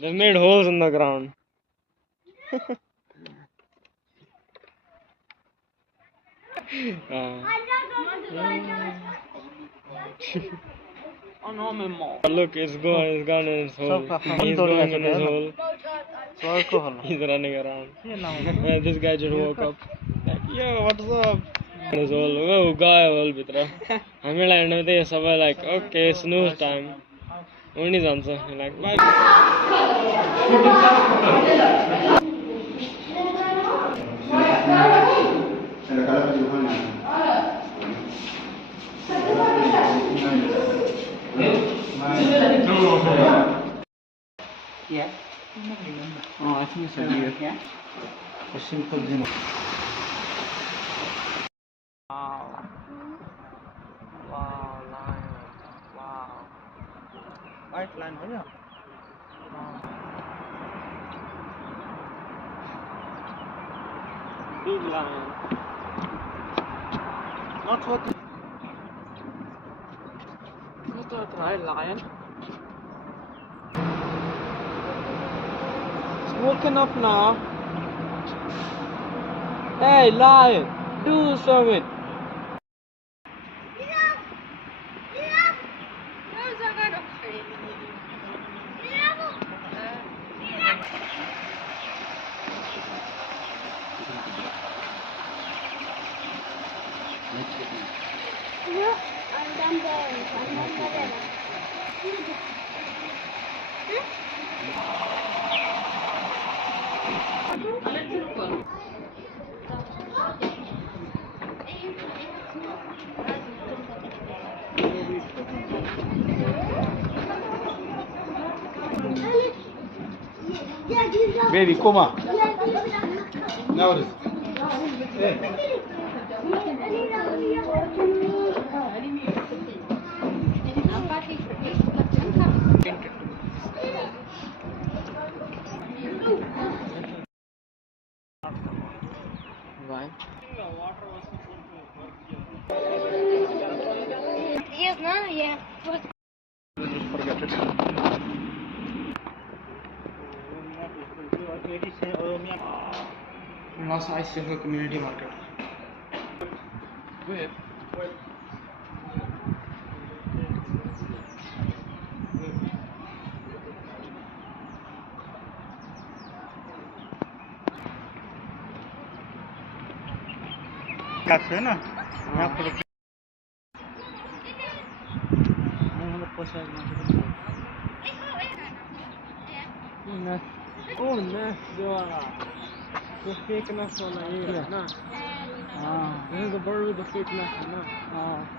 They've made holes in the ground. Look, it's gone in his hole. He's going in his hole. He's running around. This guy just woke up. Like, yo, what's up? In his hole. Oh, guy, hole bitra. I'm like, okay, snooze time. Only answer. Like, bye. Yeah. Oh, I think it's a deer. Yeah. A simple dinner. Wow. Wow, lion. Wow. White lion, oh yeah. Wow. Big lion. Not what? Not a right lion. Woken up now. Hey, lion, do something. Baby, come on. Now this. Hey. Why? Я знаю, я Just forget it. Last I see her community market. Where? है ना यहाँ पर Oh, nest Joanna. The fake nest one I ate, na. हाँ This is the bird with the fake nest, na. हाँ